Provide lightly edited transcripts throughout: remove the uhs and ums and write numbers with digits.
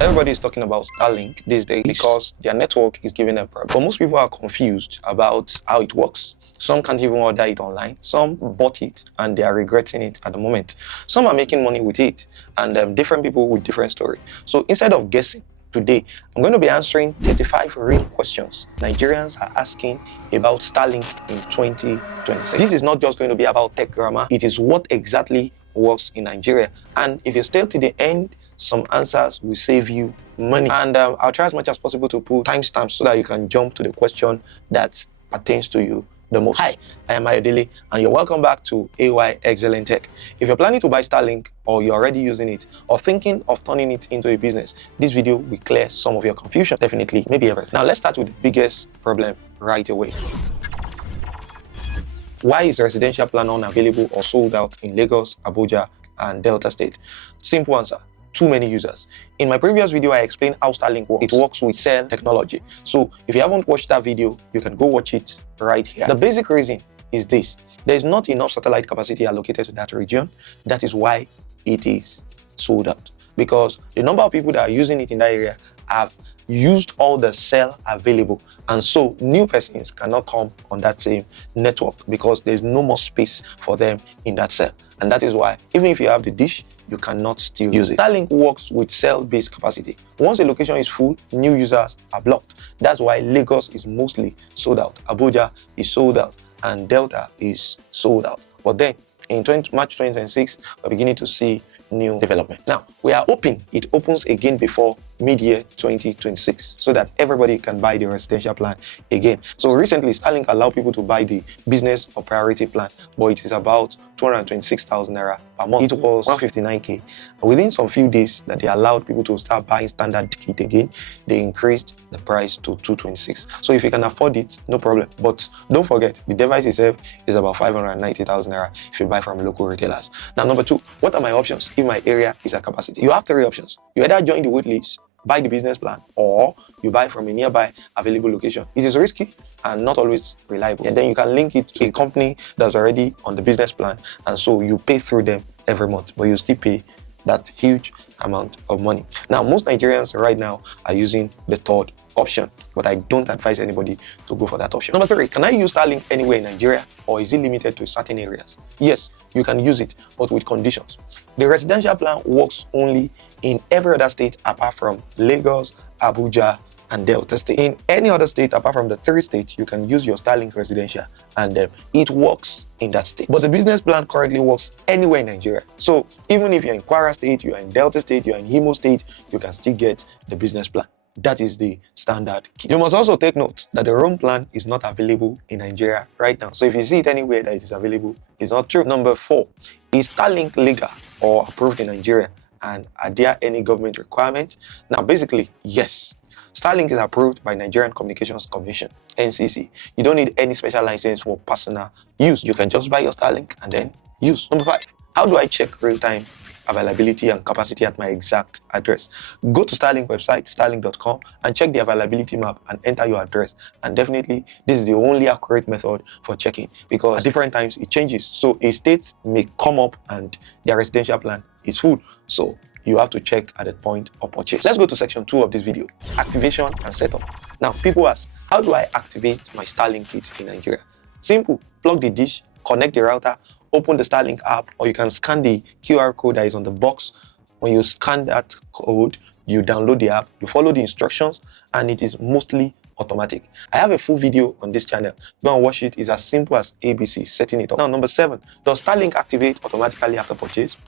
Everybody is talking about Starlink these days because their network is giving them problems. But most people are confused about how it works. Some can't even order it online. Some bought it and they are regretting it at the moment. Some are making money with it, and different people with different stories. So instead of guessing, today, I'm going to be answering 35 real questions Nigerians are asking about Starlink in 2026. This is not just going to be about tech grammar. It is what exactly works in Nigeria. And if you stay to the end, some answers will save you money. And I'll try as much as possible to put timestamps so that you can jump to the question that pertains to you the most. Hi, I am Ayodele, and you're welcome back to AY Excellent Tech. If you're planning to buy Starlink, or you're already using it, or thinking of turning it into a business, this video will clear some of your confusion, definitely, maybe everything. Now let's start with the biggest problem right away. Why is the residential plan unavailable or sold out in Lagos, Abuja, and Delta State? Simple answer. Too many users. In my previous video, I explained how Starlink works. It works with cell technology. So if you haven't watched that video, you can go watch it right here. The basic reason is this. There is not enough satellite capacity allocated to that region. That is why it is sold out. Because the number of people that are using it in that area have used all the cell available. And so new persons cannot come on that same network because there's no more space for them in that cell. And that is why, even if you have the dish, you cannot still use it. Starlink works with cell-based capacity. Once a location is full, new users are blocked. That's why Lagos is mostly sold out. Abuja is sold out, and Delta is sold out. But then, in March 2026, we're beginning to see new development. Now, we are hoping it opens again before mid-year 2026 so that everybody can buy the residential plan again. So recently, Starlink allowed people to buy the business or priority plan, but it is about 226,000 naira per month. It was 159k. Within some few days that they allowed people to start buying standard kit again, they increased the price to 226. So if you can afford it, no problem. But don't forget, the device itself is about 590,000 naira if you buy from local retailers. Now, number two, what are my options if my area is at capacity? You have three options. You either join the wait list, buy the business plan, or you buy from a nearby available location. It is risky and not always reliable. And then you can link it to a company that's already on the business plan, and so you pay through them every month, but you still pay that huge amount of money. Now, most Nigerians right now are using the third option, but I don't advise anybody to go for that option. Number three, can I use Starlink anywhere in Nigeria, or is it limited to certain areas? Yes, you can use it, but with conditions. The residential plan works only in every other state apart from Lagos, Abuja, and Delta State. In any other state apart from the three states, you can use your Starlink residential, and it works in that state. But the business plan currently works anywhere in Nigeria. So even if you're in Kwara State, you're in Delta State, you're in Imo State, you can still get the business plan. That is the standard kit. You must also take note that the roam plan is not available in Nigeria right now. So if you see it anywhere that it is available, it's not true. Number four, is Starlink legal or approved in Nigeria? And are there any government requirements? Now, basically, yes. Starlink is approved by Nigerian Communications Commission, NCC. You don't need any special license for personal use. You can just buy your Starlink and then use. Number five, how do I check real-time availability and capacity at my exact address? Go to Starlink website, starlink.com, and check the availability map and enter your address. And definitely, this is the only accurate method for checking, because at different times it changes. So a state may come up and their residential plan is full. So you have to check at the point of purchase. Let's go to section 2 of this video, activation and setup. Now, people ask, how do I activate my Starlink kit in Nigeria? Simple, plug the dish, connect the router, open the Starlink app, or you can scan the QR code that is on the box. When you scan that code, you download the app, you follow the instructions, and it is mostly automatic. I have a full video on this channel. Go and watch it. It's as simple as ABC, setting it up. Now, number 7, does Starlink activate automatically after purchase?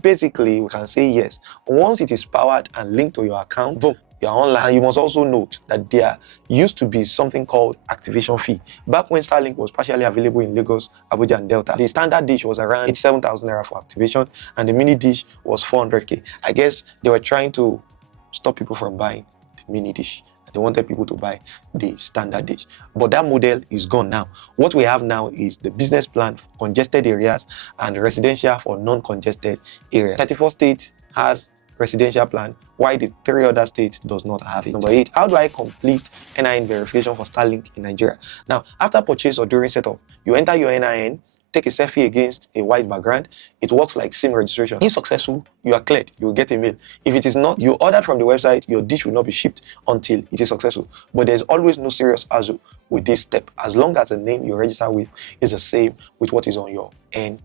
Basically, we can say yes. Once it is powered and linked to your account, boom, you're online. And you must also note that there used to be something called activation fee. Back when Starlink was partially available in Lagos, Abuja, and Delta, the standard dish was around 87,000 naira for activation, and the mini dish was 400k. I guess they were trying to stop people from buying the mini dish. They wanted people to buy the standard dish. But that model is gone now. What we have now is the business plan for congested areas and residential for non-congested areas. 34 states has residential plan, while the 3 other states does not have it. Number 8, how do I complete NIN verification for Starlink in Nigeria? Now, after purchase or during setup, you enter your NIN take a selfie against a white background. It works like SIM registration. If successful, you are cleared. You will get a mail. If it is not, you ordered from the website, your dish will not be shipped until it is successful. But there's always no serious hassle with this step, as long as the name you register with is the same with what is on your NIN.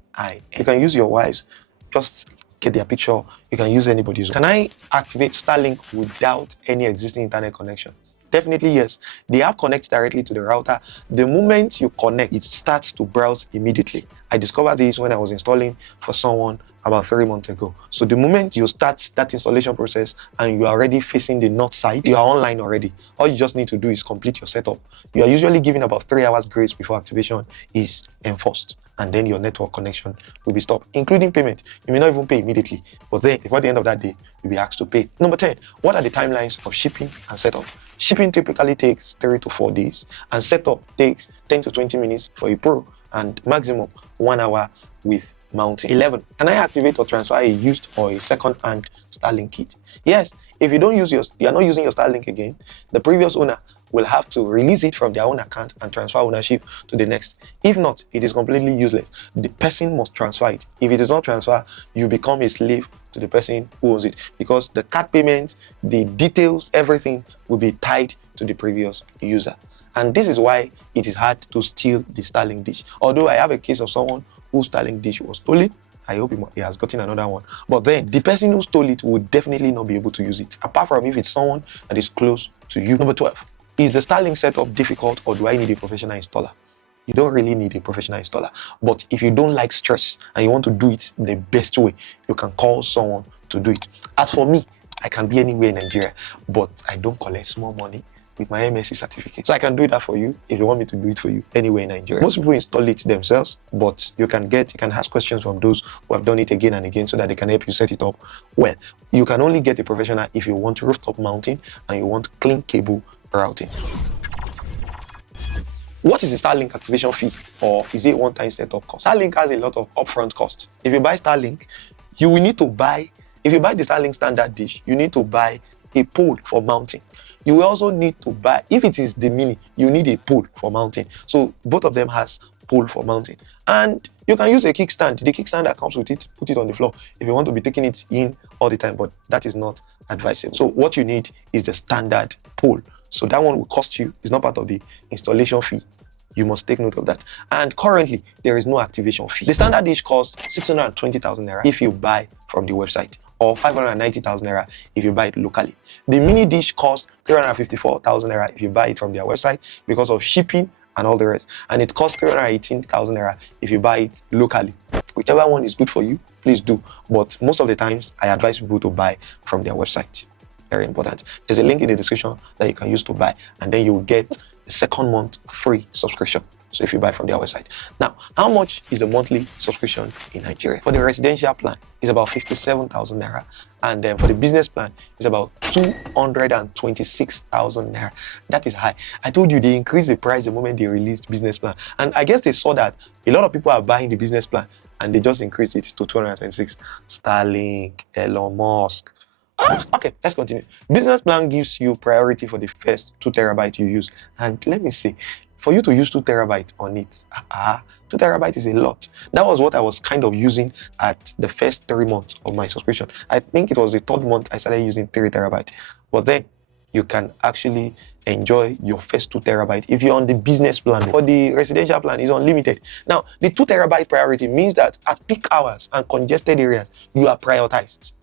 You can use your wife's, just get their picture. You can use anybody's. Can I activate Starlink without any existing internet connection? Definitely yes. The app connects directly to the router. The moment you connect, it starts to browse immediately. I discovered this when I was installing for someone about 3 months ago. So the moment you start that installation process and you are already facing the north side, you are online already. All you just need to do is complete your setup. You are usually given about 3 hours grace before activation is enforced, and then your network connection will be stopped, including payment. You may not even pay immediately, but then before the end of that day, you'll be asked to pay. Number 10, what are the timelines of shipping and setup? Shipping typically takes 3 to 4 days, and setup takes 10 to 20 minutes for a pro, and maximum 1 hour with mounting. 11, can I activate or transfer a used or a second-hand Starlink kit? Yes, if you are not using your Starlink again, the previous owner will have to release it from their own account and transfer ownership to the next. If not, it is completely useless. The person must transfer it. If it is not transferred, you become a slave to the person who owns it, because the card payment, the details, everything will be tied to the previous user. And this is why it is hard to steal the Starlink dish. Although I have a case of someone whose Starlink dish was stolen. I hope he has gotten another one. But then the person who stole it would definitely not be able to use it, apart from if it's someone that is close to you. Number 12, is the Starlink setup difficult, or do I need a professional installer? You don't really need a professional installer. But if you don't like stress and you want to do it the best way, you can call someone to do it. As for me, I can be anywhere in Nigeria, but I don't collect small money with my MSc certificate. So I can do that for you if you want me to do it for you anywhere in Nigeria. Most people install it themselves, but you can ask questions from those who have done it again and again so that they can help you set it up well. You can only get a professional if you want rooftop mounting and you want clean cable routing. What is the Starlink activation fee, or is it one-time setup cost? Starlink has a lot of upfront costs. If you buy Starlink, you will need to buy, if you buy the Starlink standard dish, you need to buy a pole for mounting. You will also need to buy, if it is the mini, you need a pole for mounting. So both of them has pole for mounting. And you can use a kickstand. The kickstand that comes with it, put it on the floor if you want to be taking it in all the time, but that is not advisable. So what you need is the standard pole. So that one will cost you, it's not part of the installation fee. You must take note of that. And currently, there is no activation fee. The standard dish costs 620,000 naira if you buy from the website, or 590,000 naira if you buy it locally. The mini dish costs 354,000 naira if you buy it from their website because of shipping and all the rest. And it costs 318,000 naira if you buy it locally. Whichever one is good for you, please do. But most of the times, I advise people to buy from their website. Very important. There's a link in the description that you can use to buy, and then you will get the second month free subscription. So if you buy from their website. Now, how much is the monthly subscription in Nigeria? For the residential plan, it's about 57,000 naira. And then for the business plan, it's about 226,000 naira. That is high. I told you they increased the price the moment they released business plan. And I guess they saw that a lot of people are buying the business plan and they just increased it to 226. Starlink, Elon Musk. Okay, let's continue. Business plan gives you priority for the first 2 terabytes you use. And let me say, for you to use 2 terabytes on it, 2 terabytes is a lot. That was what I was kind of using at the first 3 months of my subscription. I think it was the 3rd month I started using 3 terabytes. But then you can actually enjoy your first 2 terabytes if you're on the business plan. For the residential plan, it's unlimited. Now, the 2 terabyte priority means that at peak hours and congested areas, you are prioritized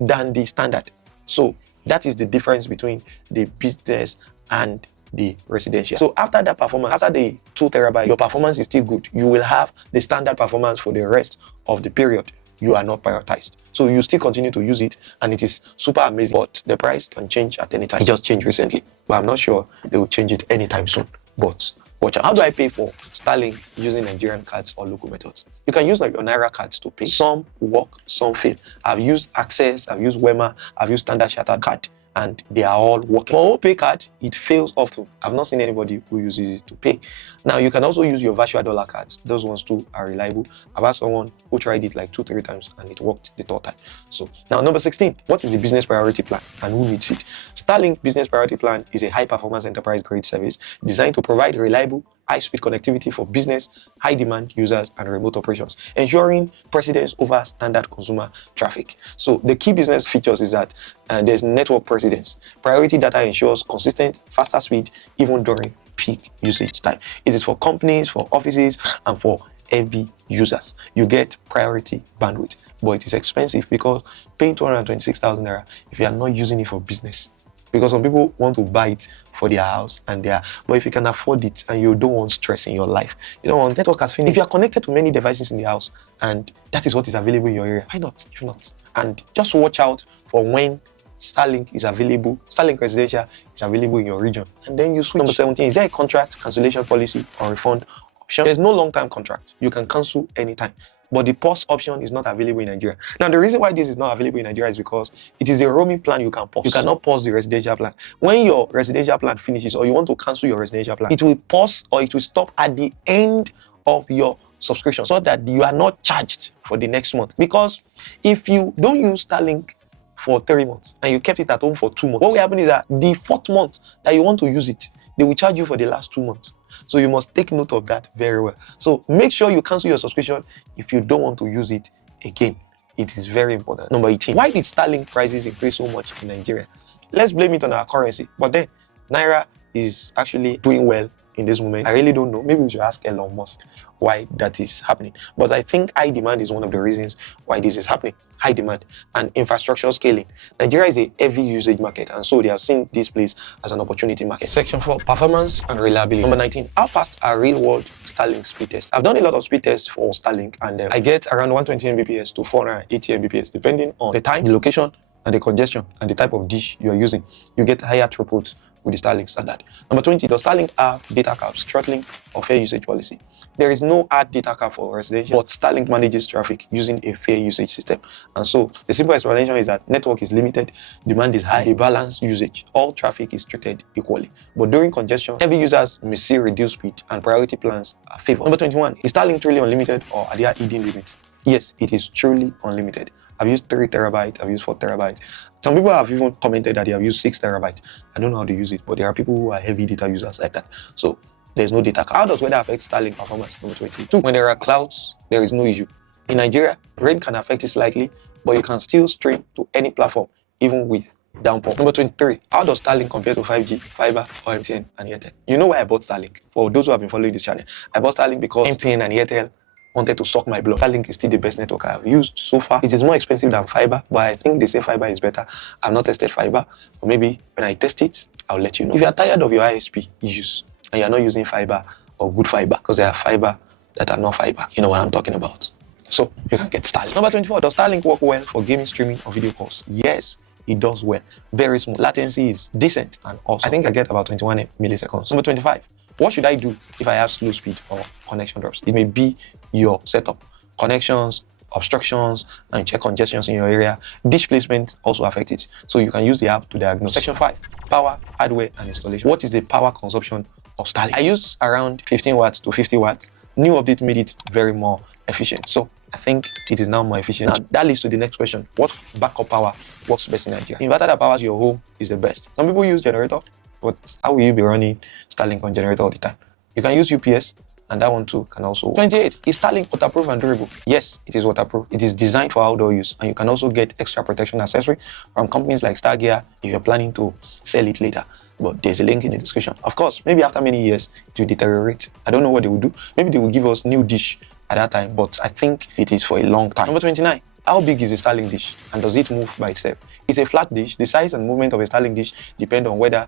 than the standard. So that is the difference between the business and the residential. So after that performance, after the 2 terabytes, your performance is still good. You will have the standard performance for the rest of the period. You are not prioritized. So you still continue to use it, and it is super amazing. But the price can change at any time. It just changed recently, but I'm not sure they will change it anytime soon. But watch out. How do I pay for Starlink using Nigerian cards or local methods? You can use like your Naira cards to pay. Some work, some fail. I've used Access, I've used Wema, I've used Standard Chartered card, and they are all working. For OPay card, it fails often. I've not seen anybody who uses it to pay. Now, you can also use your virtual dollar cards. Those ones too are reliable. I've had someone who tried it like 2-3 times and it worked the 3rd time. So now, number 16, what is the business priority plan and who needs it? Starlink Business Priority Plan is a high-performance enterprise-grade service designed to provide reliable high-speed connectivity for business, high-demand users, and remote operations, ensuring precedence over standard consumer traffic. So the key business features is that there's network precedence. Priority data ensures consistent, faster speed even during peak usage time. It is for companies, for offices, and for heavy users. You get priority bandwidth, but it is expensive because paying 226,000 naira if you are not using it for business. Because some people want to buy it for their house but if you can afford it and you don't want stress in your life, you don't want network has finished. If you are connected to many devices in the house and that is what is available in your area, why not? If not, and just watch out for when Starlink is available, Starlink residential is available in your region, and then you switch. Number 17, is there a contract cancellation policy or refund option? There's no long-term contract. You can cancel anytime. But the pause option is not available in Nigeria. Now, the reason why this is not available in Nigeria is because it is a roaming plan you can pause. You cannot pause the residential plan. When your residential plan finishes or you want to cancel your residential plan, it will pause or it will stop at the end of your subscription so that you are not charged for the next month. Because if you don't use Starlink for 3 months and you kept it at home for 2 months, what will happen is that the 4th month that you want to use it, they will charge you for the last 2 months. So you must take note of that very well. So make sure you cancel your subscription if you don't want to use it again. It is very important. Number 18, why did Starlink prices increase so much in Nigeria? Let's blame it on our currency, but then Naira is actually doing well in this moment. I really don't know. Maybe we should ask Elon Musk why that is happening. But I think high demand is one of the reasons why this is happening. High demand and infrastructure scaling. Nigeria is a heavy usage market, and so they have seen this place as an opportunity market. Section 4, performance and reliability. Number 19, how fast are real-world Starlink speed tests? I've done a lot of speed tests for Starlink, and I get around 120 Mbps to 480 Mbps, depending on the time, the location, and the congestion, and the type of dish you are using. You get higher throughput with the Starlink standard. Number 20, does Starlink have data caps, throttling, or fair usage policy? There is no hard data cap for residential, but Starlink manages traffic using a fair usage system. And so the simple explanation is that network is limited, demand is high, they balance usage. All traffic is treated equally. But during congestion, heavy users may see reduced speed and priority plans are favored. Number 21, is Starlink truly unlimited or are there hidden limits? Yes, it is truly unlimited. I've used 3 terabytes, I've used 4 terabytes. Some people have even commented that they have used 6 terabytes. I don't know how to use it, but there are people who are heavy data users like that. So there's no data cap. How does weather affect Starlink performance? Number 22. When there are clouds, there is no issue. In Nigeria, rain can affect it slightly, but you can still stream to any platform, even with downpour. Number 23. How does Starlink compare to 5G, fiber, or MTN and Airtel? You know why I bought Starlink? For those who have been following this channel, I bought Starlink because MTN and Airtel wanted to suck my blood. Starlink is still the best network I have used so far. It is more expensive than fiber, but I think they say fiber is better. I've not tested fiber, but maybe when I test it, I'll let you know. If you are tired of your ISP issues and you're not using fiber or good fiber, because there are fiber that are not fiber, you know what I'm talking about. So you can get Starlink. Number 24, does Starlink work well for gaming, streaming, or video calls? Yes, it does well. Very smooth. Latency is decent and awesome. I think I get about 21 milliseconds. Number 25. What should I do if I have slow speed or connection drops? It may be your setup, connections, obstructions, and check congestions in your area. Dish placement also affects it. So you can use the app to diagnose. Section 5, power, hardware, and installation. What is the power consumption of Starlink? I use around 15 watts to 50 watts. New update made it very more efficient. So I think it is now more efficient. Now that leads to the next question. What backup power works best in Nigeria? Inverter that powers your home is the best. Some people use generator, but how will you be running Starlink on generator all the time? You can use UPS, and that one too can also work. 28. Is Starlink waterproof and durable? Yes, it is waterproof. It is designed for outdoor use, and you can also get extra protection accessory from companies like Stargear if you're planning to sell it later. But there's a link in the description. Of course, maybe after many years, it will deteriorate. I don't know what they will do. Maybe they will give us new dish at that time, but I think it is for a long time. Number 29. How big is a Starlink dish and does it move by itself? It's a flat dish. The size and movement of a Starlink dish depend on whether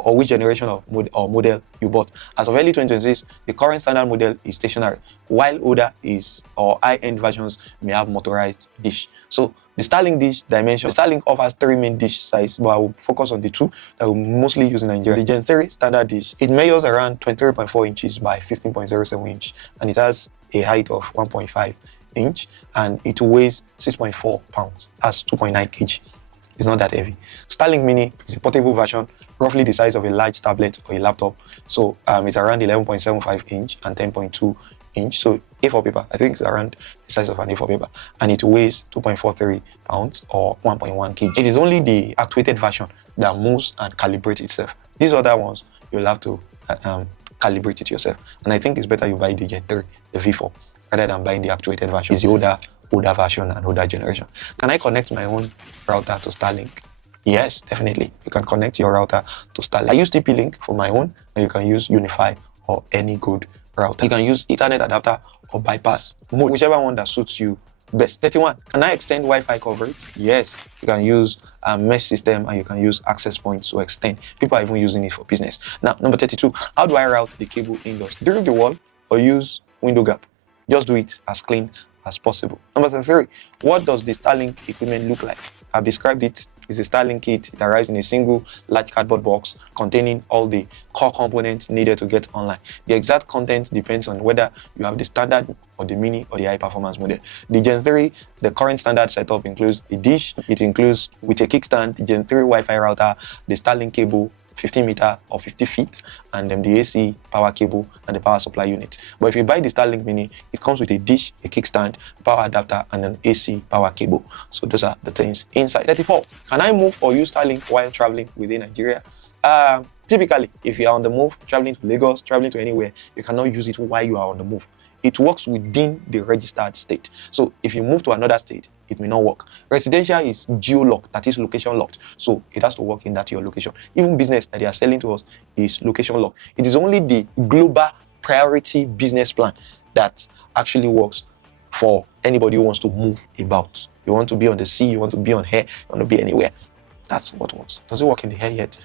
or which generation of model you bought. As of early 2026, the current standard model is stationary, while older or high-end versions may have motorized dish. So the Starlink dish dimension, Starlink offers 3 main dish size, but I will focus on the 2 that we mostly use in Nigeria. The Gen 3 standard dish, it measures around 23.4 inches by 15.07 inch, and it has a height of 1.5 inch and it weighs 6.4 pounds. That's 2.9 kg. It's not that heavy. Starlink Mini is a portable version, roughly the size of a large tablet or a laptop. So it's around 11.75 inch and 10.2 inch. So A4 paper, I think it's around the size of an A4 paper, and it weighs 2.43 pounds or 1.1 kg. It is only the actuated version that moves and calibrates itself. These other ones, you'll have to calibrate it yourself. And I think it's better you buy the Gen 3, the V4, rather than buying the actuated version. It's the older version and older generation. Can I connect my own router to Starlink? Yes, definitely. You can connect your router to Starlink. I use TP-Link for my own, and you can use Unify or any good router. You can use Ethernet adapter or bypass mode, whichever one that suits you best. 31. Can I extend Wi-Fi coverage? Yes. You can use a mesh system and you can use access points to extend. People are even using it for business. Now, number 32. How do I route the cable indoors? Drill the wall or use window gap? Just do it as clean as possible. Number 33. What does the Starlink equipment look like? I've described it. It's a Starlink kit. It arrives in a single large cardboard box containing all the core components needed to get online. The exact content depends on whether you have the standard or the mini or the high performance model. The Gen 3, the current standard setup includes a dish. It includes with a kickstand, the Gen 3 Wi-Fi router, the Starlink cable, 15 meter or 50 feet, and then the AC power cable and the power supply unit. But if you buy the Starlink Mini, it comes with a dish, a kickstand, power adapter, and an AC power cable. So those are the things inside. 34. Can I move or use Starlink while traveling within Nigeria? Typically, if you are on the move, traveling to Lagos, traveling to anywhere, you cannot use it while you are on the move. It works within the registered state. So if you move to another state, it may not work. Residential is geo-locked, that is location locked. So it has to work in that your location. Even business that they are selling to us is location locked. It is only the global priority business plan that actually works for anybody who wants to move about. You want to be on the sea, you want to be on air, you want to be anywhere. That's what works. Does it work in the air yet?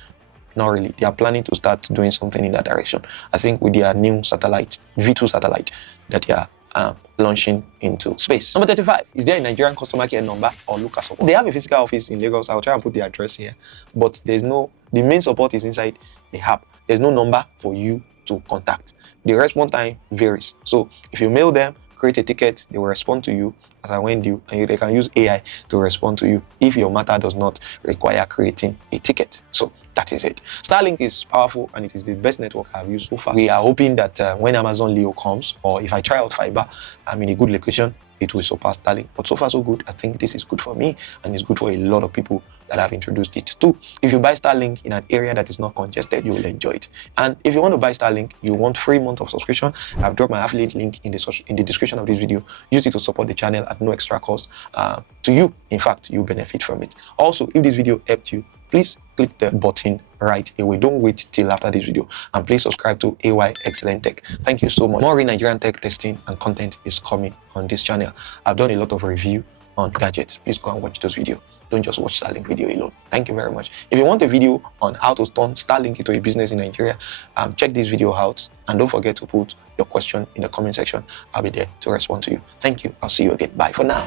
Not really. They are planning to start doing something in that direction. I think with their new satellite, V2 satellite, that they are launching into space. Number 35. Is there a Nigerian customer care number or local support? They have a physical office in Lagos. I'll try and put the address here. But the main support is inside the app. There's no number for you to contact. The response time varies. So if you mail them, create a ticket, they will respond to you as and when due, and they can use AI to respond to you if your matter does not require creating a ticket. So that is it. Starlink is powerful and it is the best network I've used so far. We are hoping that when Amazon Leo comes, or if I try out fiber, I'm in a good location, it will surpass Starlink. But so far so good. I think this is good for me and it's good for a lot of people that I've introduced it to. If you buy Starlink in an area that is not congested, you will enjoy it. And if you want to buy Starlink, you want 3 months of subscription, I've dropped my affiliate link in the description of this video. Use it to support the channel at no extra cost to you. In fact, you benefit from it. Also, if this video helped you, please click the button right away. Don't wait till after this video, and please subscribe to AY Excellent Tech. Thank you so much. More Nigerian tech testing and content is coming on this channel. I've done a lot of review on gadgets. Please go and watch those videos. Don't just watch Starlink video alone. Thank you very much. If you want a video on how to turn Starlink into a business in Nigeria, check this video out, and don't forget to put your question in the comment section. I'll be there to respond to you. Thank you. I'll see you again. Bye for now.